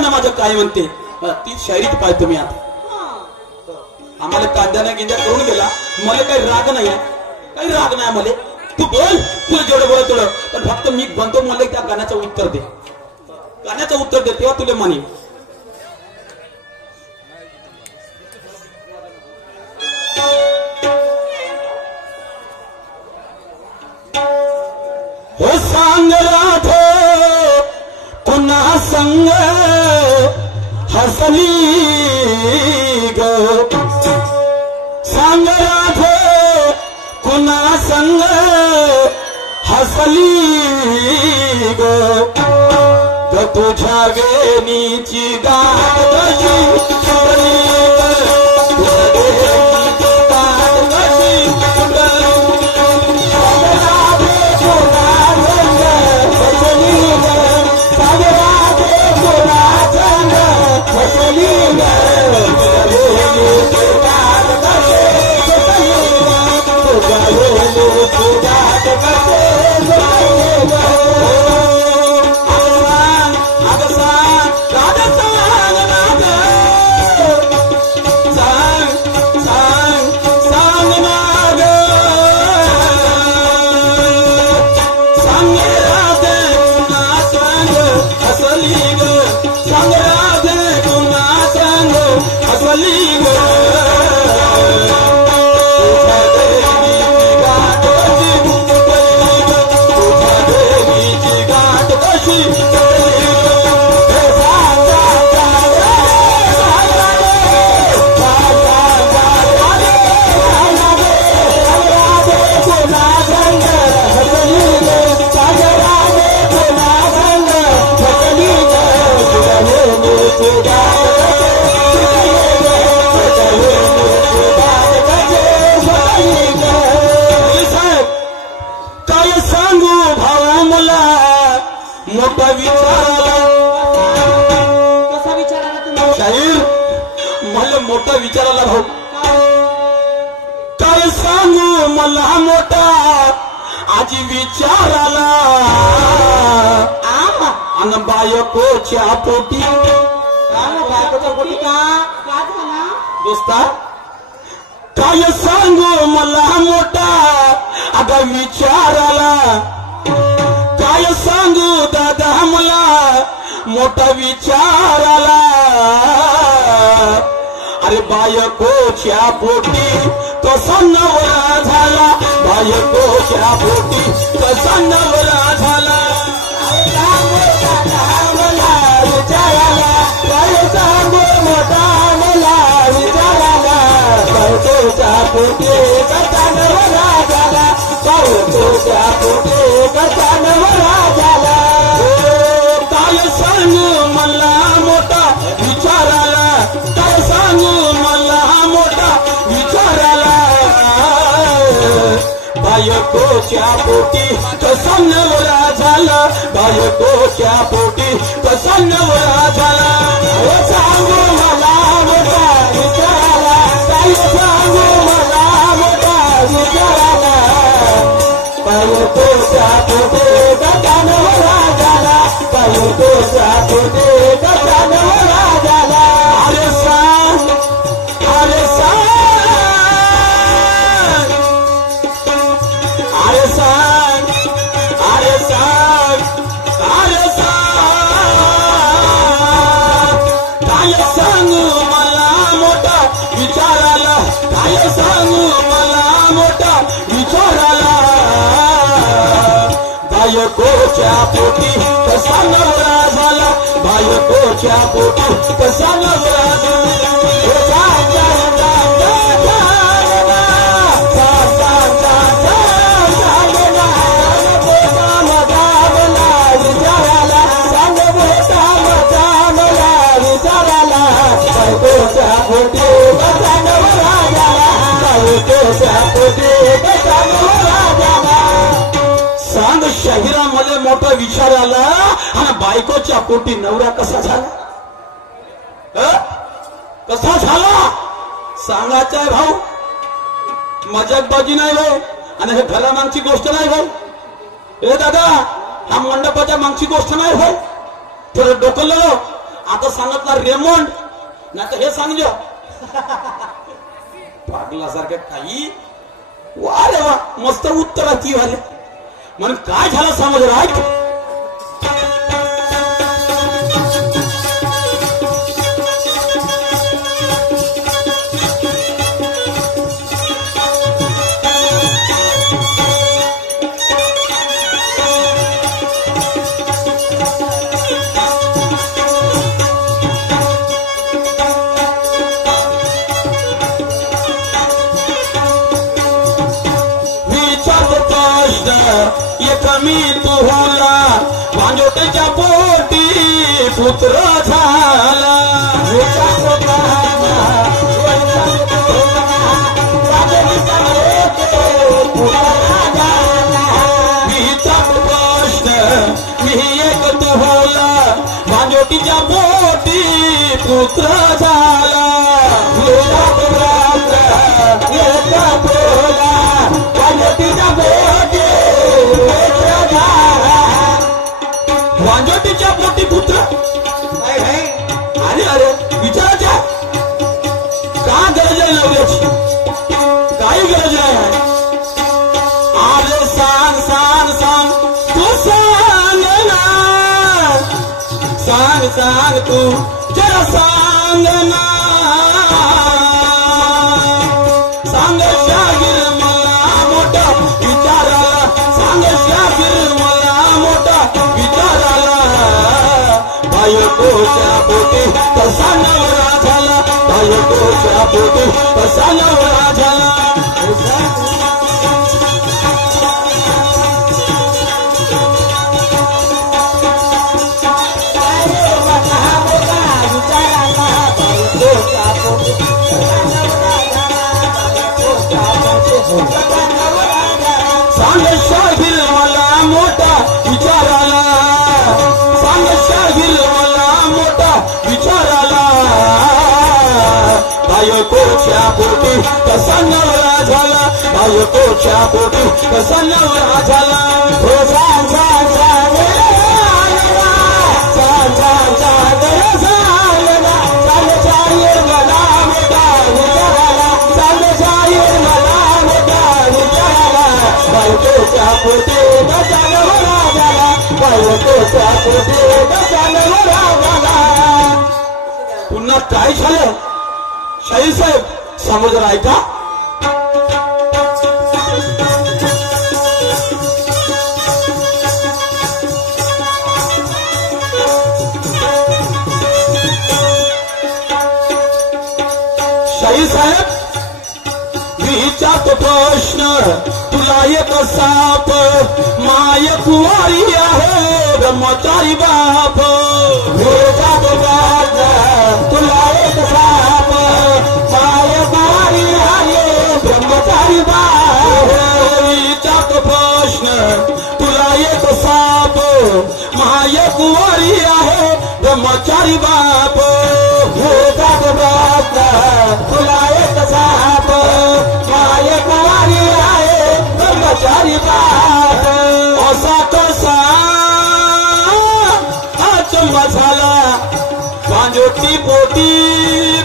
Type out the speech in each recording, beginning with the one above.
ना माझं काय म्हणते ती शायरीत पाहतो मी आता. आम्हाला कांद्याने गिंद्या करून गेला. मला काही राग नाही, काही राग नाही मला. तू बोल, तुला जेवढं बोल तुला, पण फक्त मी बनतो मला त्या गाण्याचं उत्तर दे. गाण्याचं उत्तर दे तेव्हा तुला मानी. हो सांग राधे पुन्हा संग हसली ग. सांग राधे पुन्हा संग हसली ग. तुझ्या वेणीची गाठ कशी सुटली ग. तुझ्या वेणीची गाठ कशी सुटली. सांग राधे पुन्हा संग हसली ग. सांग राधे पुन्हा संग हसली ग. तुझ्या वेणीची गाठ कशी सुटली ग. तुझ्या वेणीची गाठ कशी सुटली ग. मोठा विचाराला भाऊ काय सांगू मला मोठा आजी विचाराला. अन बायकोच्या पोटी बायकोच्या पोटी का दोस्ता काय सांगू मला मोठा अगं विचाराला. काय सांगू दादा मला मोठा विचाराला. अरे बायकोच्या पोटी कसा नवरा झाला. बायकोच्या पोटी कसा नवरा झाला. मला विचाराला काय सांगू मोठा मला विचाराला. बायकोच्या पोटी कसा नवरा झाला. बायकोच्या पोटी कसा नवरा झाला. काय सांगू मला मोठा विचाराला. काय सांगू मला मोठा विचाराला. बायकोच्या पोटी कसा नवरा झाला. बायकोच्या पोटी कसा नवरा झाला. सांगू मला मोठा विचाराला. काय सांगू मला मोठा विचाराला. बायकोच्या पोटी कसा नवरा झाला. बायकोच्या पोटी कसा नवरा झाला. अरे सांग, अरे सांग, अरे सांग, अरे सांग, अरे सांग. काय सांगू मला मोठा विचाराला. काय सांगू मला मोठा विचाराला. बायकोच्या पोटी कसा नवरा झाला. बायकोच्या पोटी कसा नवरा झाला. बायकोच्या पोटी कसा नवरा झाला. बायकोच्या पोटी कसा नवरा झाला. सांग शहिरामध्ये मोठा विचार आला आणि बायकोच्या पोटी नवरा कसा झाला. कसा झाला सांगायचा आहे भाऊ. मजाकबाजी नाही भाऊ आणि हे घरामागची गोष्ट नाही भाऊ. हे दादा हा मंडपाच्या मागची गोष्ट नाही भाऊ. थोडं डोकलं आता सांगतला रेमंड नाही तर हे सांगजो पागलासारखं काही वा रे वा मस्त उत्तराची वाले म्हणून काय झालं समज राईट कमी तुला भांजोटेच्या पोटी पुत्र झाला विचार प्रश्न मी एक तुला भांजोटीच्या पोटी पुत्र झाला भांजोटीच्या पोटी पुत्र अरे अरे विचारायच्या का गरज आहे नवऱ्याची काही गरज नाही अरे सांग सांग सांग तू सांग ना सांग सांग तू जरा सांग ना सांग शाहीर मला मोठा विचाराला सांग शाहीर मला मोठा विचाराला बायकोच्या पोटी कसा नवरा झाला बायकोच्या पोटी कसा नवरा झाला सांग शाहीर मला मोठा विचाराला सांग शाहीर मला मोठा विचाराला बायकोच्या पोटी कसा नवरा झाला बायकोच्या पोटी कसा नवरा झाला बायकोच्या पोटी कसा नवरा झाला बायकोच्या पोटी कसा नवरा झाला पुन्हा काय झालं शाहीर साहेब समज ऐका शाहीर साहेब विचारतो प्रश्न तुला एक साप माय कुवारी आहे ब्रह्मचारी बाप विचारतो प्रश्न तुला एक साप माय कुवारी आहे ब्रह्मचारी बाप विचारतो प्रश्न तुला एक साप माय कुवारी आहे ब्रह्मचारी बाप विचारतो प्रश्न तुला एक साप माय कुवारी आहे ब्रह्मचारी बाप असा कसा अचंबा झाला भांजोटी पोटी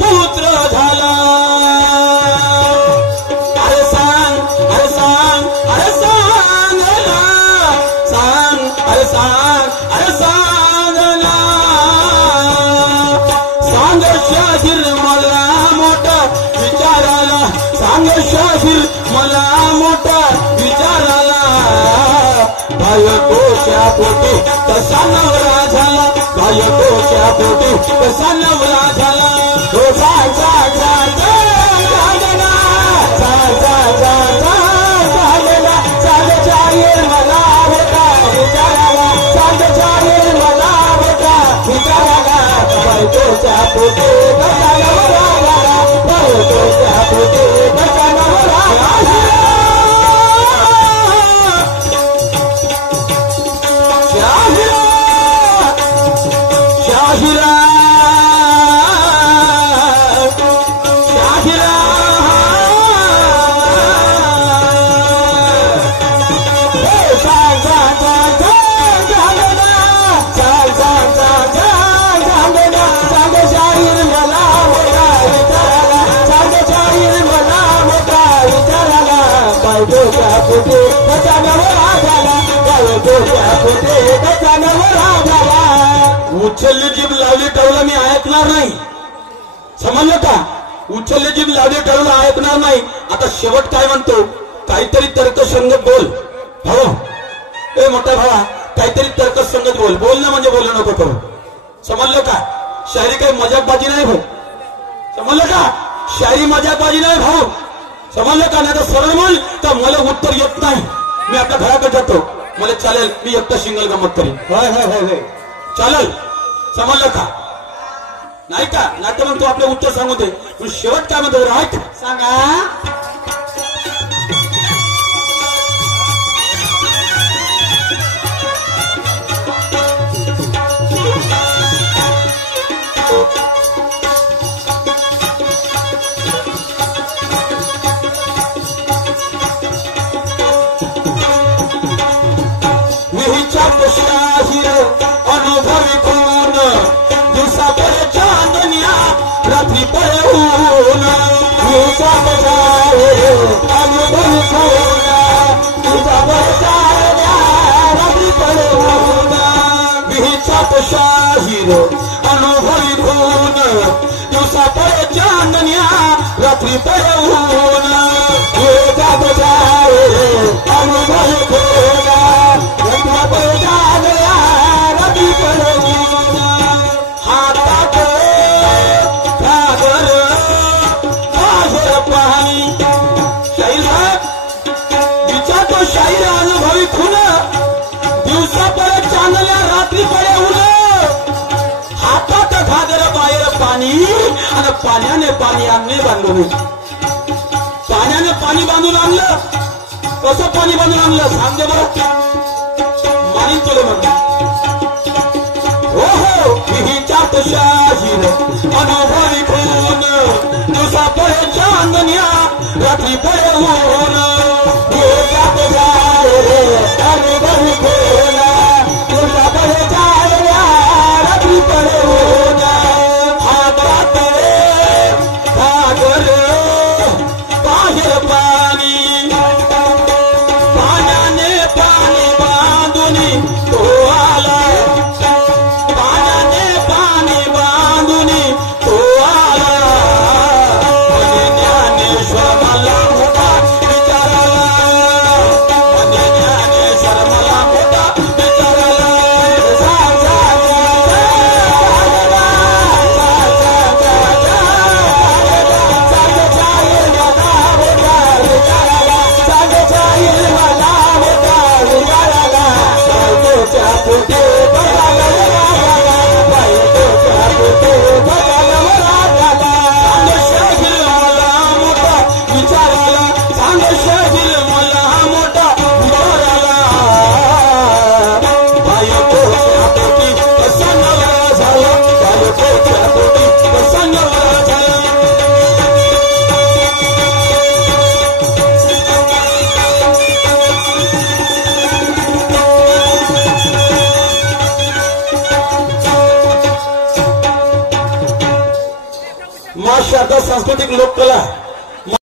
पुत्र झाला अरे सांग अरे सांग अरे सांग ना सांग अरे सांग अरे सांग ना सांग शाहीर मला मोठा विचाराला सांग शाहीर मला मोठा विचाराला बायकोच्या पोटी कसा नवरा झाला बायकोच्या पोटी कसा नवरा झाला तो सांग सांग सांग सांग शाहीर मला मोठा विचाराला सांग शाहीर मला मोठा विचाराला बायकोच्या पोटी कसा नवरा झाला बायकोच्या पोटी कसा नवरा झाला शाहिरा शाहिरा उचलली जीभ लावली टवलं मी ऐकणार नाही, समजलं का? उचलली जीभ लावली टवलं ऐकणार नाही. आता शेवट काय म्हणतो, काहीतरी तर्कसंगत बोल भाऊ. ए मोठा भावा, काहीतरी तर्कसंगत बोल. बोलणं म्हणजे बोलणं नको करू, समजलं का? शायरी काही मजाकबाजी नाही भाऊ, समजलं का? शायरी मजाकबाजी नाही भाऊ, समजलं का? नाही तर सरळ बोल तर मला उत्तर येत नाही. मी आपल्या घराकडे जातो, मला चालेल, मी एकटा सिंगल गमत करीन. होय होय होय होय चालेल, समजलं का? नाही का? नाही तर मग तू आपलं उत्तर सांगू दे. पण शेवट काय म्हणतो राईट सांगा. शाहीर अनुभवी कोण दिवसा पळे चांदण्या रात्री पळे ऊन. दिवसा अनुभवी कोण दिवसा पळे चांदण्या रात्री पळे ऊन. विहिचाप शाहीर अनुभवी कोण दिवसा पळे चांदण्या रात्री पळे ऊन. अनुभवी कोण हातात घागर बाहेर पाणी. शाहीर विचारतो शाहीर अनुभवी खून दिवसा पळे चांदण्या रात्री पळे ऊन. हातात घागर बाहेर पाणी आणि पाण्याने पाणी आणणे बांधून. पाण्याने पाणी बांधून आणलं, कसं पाणी बांधून आणलं सांग दे बरं. माहीत तुला मग हो हो. विहिचाप शाहीर अनुभवी खून दिवसा पळे चांदण्या रात्री पळे ऊन. विहिचाप शाहीर अनुभवी खून दिवसा पळे चांदण्या रात्री पळे ऊन. हातात घागर बाहेर पाणी पाण्याने पाणी बांधून तो आला. पाण्याने पाणी बांधून तो आला. ज्ञानेश्वर मला मोठा विचाराला. ज्ञानेश्वर मला मोठा विचाराला. माशार्थ सांस्कृतिक लोककला